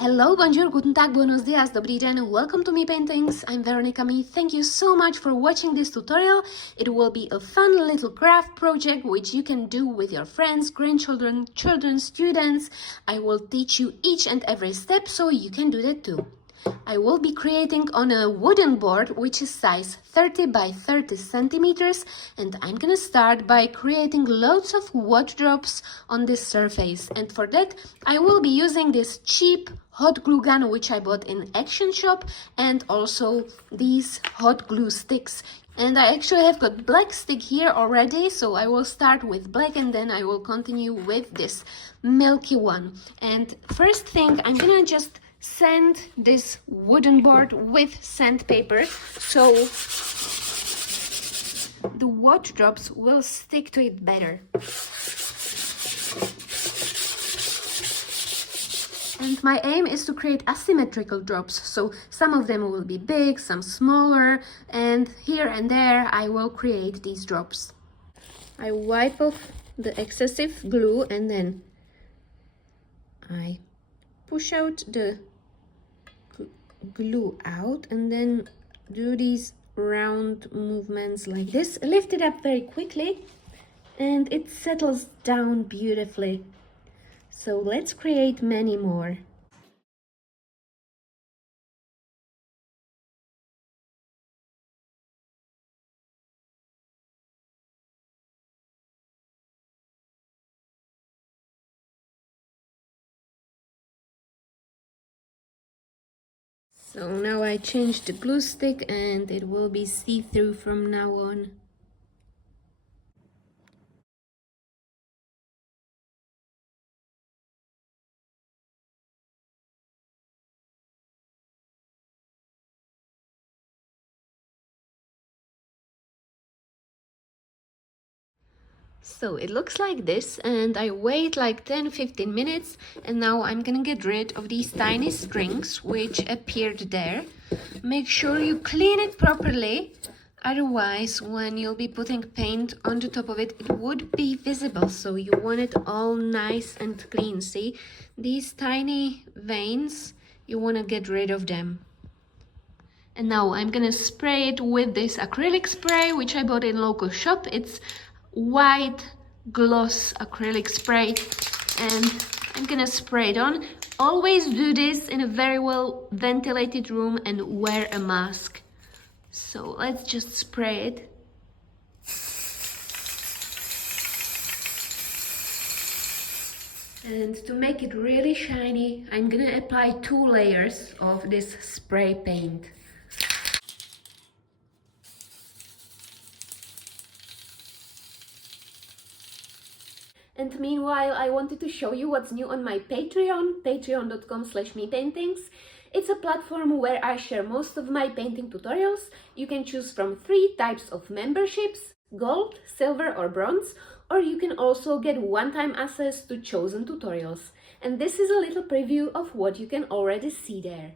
Hello, bonjour, guten tag, buenos dias, dobrý den, welcome to Me Paintings. I'm Veronica Me. Thank you so much for watching this tutorial. It will be a fun little craft project which you can do with your friends, grandchildren, children, students. I will teach you each and every step so you can do that too. I will be creating on a wooden board which is size 30 by 30 centimeters, and I'm gonna start by creating loads of water drops on this surface, and for that I will be using this cheap hot glue gun which I bought in Action Shop, and also these hot glue sticks. And I actually have got black stick here already, so I will start with black and then I will continue with this milky one. And first thing, I'm gonna just sand this wooden board with sandpaper so the water drops will stick to it better. And my aim is to create asymmetrical drops, so some of them will be big, some smaller, and here and there I will create these drops. I wipe off the excessive glue and then I push out the glue out and then do these round movements like this. Lift it up very quickly and it settles down beautifully. So let's create many more. So now I changed the glue stick and it will be see-through from now on. So it looks like this, and I wait like 10-15 minutes, and now I'm gonna get rid of these tiny strings which appeared there. Make sure you clean it properly, otherwise when you'll be putting paint on the top of it, it would be visible, so you want it all nice and clean. See, these tiny veins, you want to get rid of them. And now I'm gonna spray it with this acrylic spray which I bought in local shop. It's white gloss acrylic spray, and I'm gonna spray it on. Always do this in a very well ventilated room and wear a mask. So let's just spray it. And to make it really shiny, I'm gonna apply 2 layers of this spray paint. And meanwhile, I wanted to show you what's new on my Patreon, patreon.com/mepaintings. It's a platform where I share most of my painting tutorials. You can choose from 3 types of memberships: gold, silver or bronze, or you can also get one-time access to chosen tutorials. And this is a little preview of what you can already see there.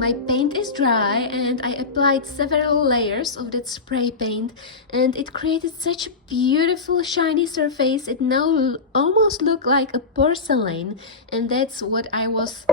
my paint is dry and I applied several layers of that spray paint, and it created such a beautiful shiny surface. It now almost looked like a porcelain, and that's what I was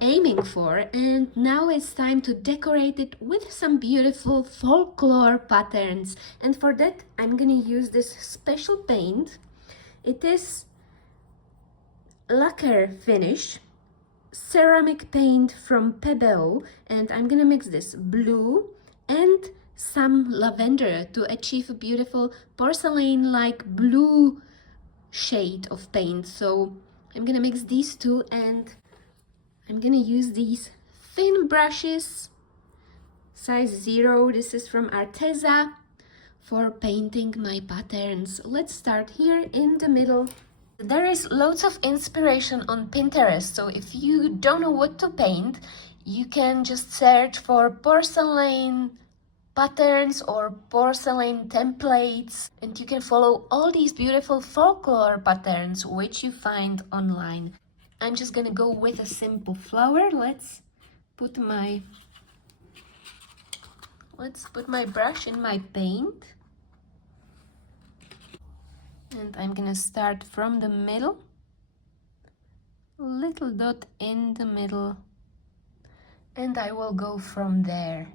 aiming for. And now it's time to decorate it with some beautiful folklore patterns, and for that I'm gonna use this special paint. It is lacquer finish ceramic paint from Pebble, and I'm gonna mix this blue and some lavender to achieve a beautiful porcelain like blue shade of paint. So I'm gonna mix these two, and I'm gonna use these thin brushes size 0. This is from Arteza for painting my patterns. Let's start here in the middle. There is loads of inspiration on Pinterest, so if you don't know what to paint, you can just search for porcelain patterns or porcelain templates, and you can follow all these beautiful folklore patterns which you find online. I'm just gonna go with a simple flower. Let's put my brush in my paint. And I'm gonna start from the middle, little dot in the middle, and I will go from there.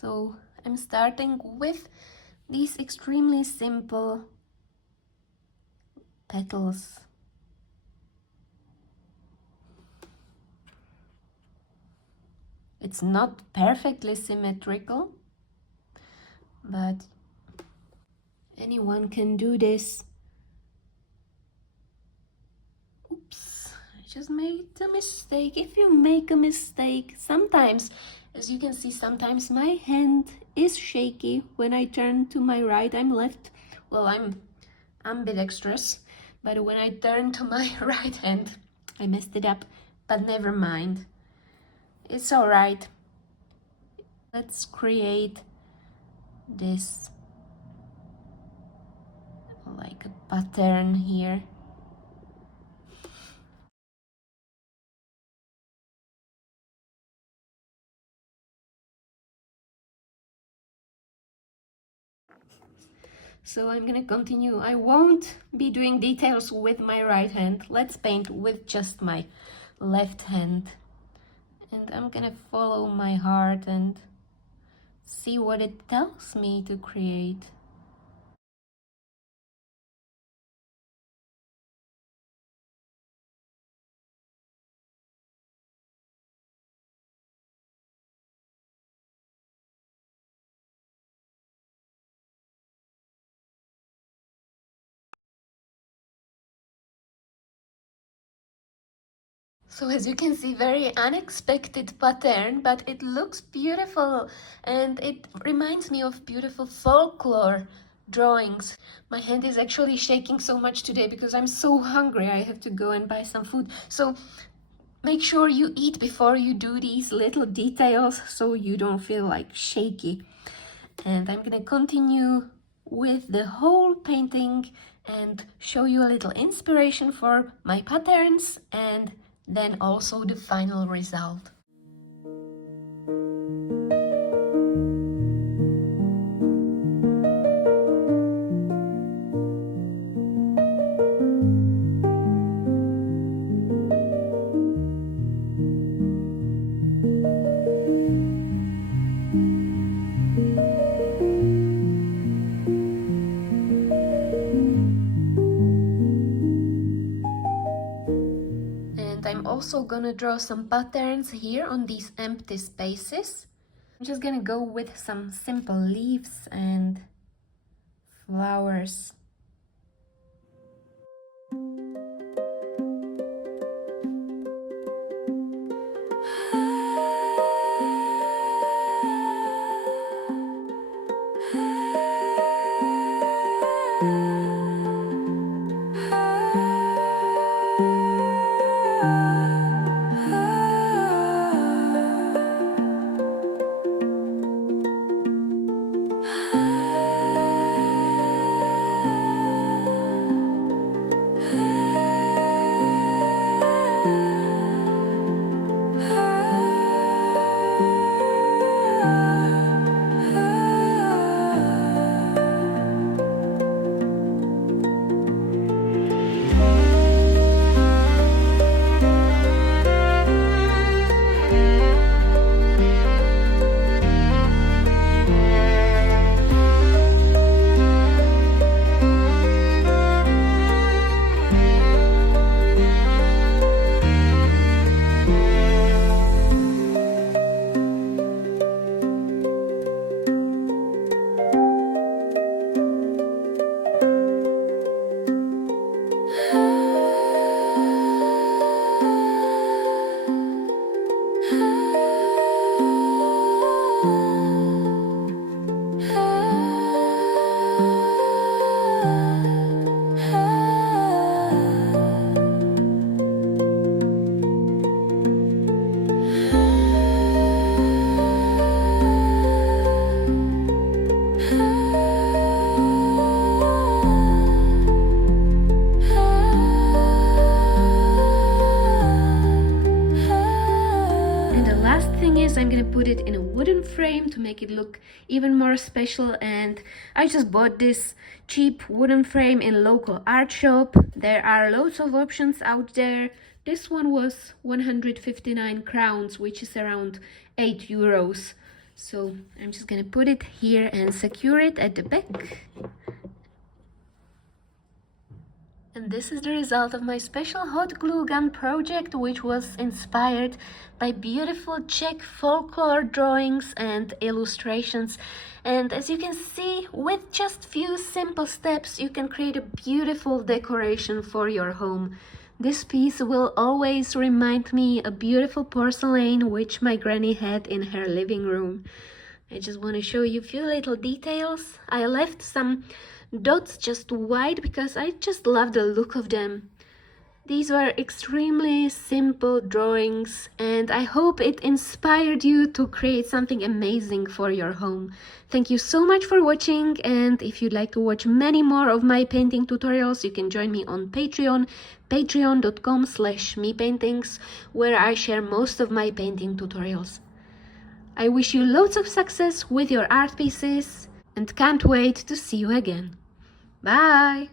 So I'm starting with these extremely simple petals. It's not perfectly symmetrical, but anyone can do this. Oops, I just made a mistake. If you make a mistake, sometimes, as you can see, sometimes my hand is shaky when I turn to my right. I'm left, well, I'm ambidextrous, but when I turn to my right hand, I messed it up, but never mind. It's all right. Let's create this like a pattern here. So I'm gonna continue. I won't be doing details with my right hand. Let's paint with just my left hand. And I'm gonna follow my heart and see what it tells me to create. So as you can see, very unexpected pattern, but it looks beautiful and it reminds me of beautiful folklore drawings. My hand is actually shaking so much today because I'm so hungry. I have to go and buy some food. So make sure you eat before you do these little details so you don't feel like shaky. And I'm gonna continue with the whole painting and show you a little inspiration for my patterns and then also the final result. I'm also gonna draw some patterns here on these empty spaces. I'm just gonna go with some simple leaves and flowers. frame to make it look even more special, and I just bought this cheap wooden frame in local art shop. There are loads of options out there. This one was 159 crowns, which is around 8 euros. So I'm just gonna put it here and secure it at the back. And this is the result of my special hot glue gun project, which was inspired by beautiful Czech folklore drawings and illustrations. And as you can see, with just few simple steps, you can create a beautiful decoration for your home. This piece will always remind me a beautiful porcelain which my granny had in her living room. I just want to show you a few little details. I left some dots just white because I just love the look of them. These were extremely simple drawings, and I hope it inspired you to create something amazing for your home. Thank you so much for watching, and if you'd like to watch many more of my painting tutorials, you can join me on Patreon, patreon.com/mepaintings, where I share most of my painting tutorials. I wish you loads of success with your art pieces and can't wait to see you again. Bye!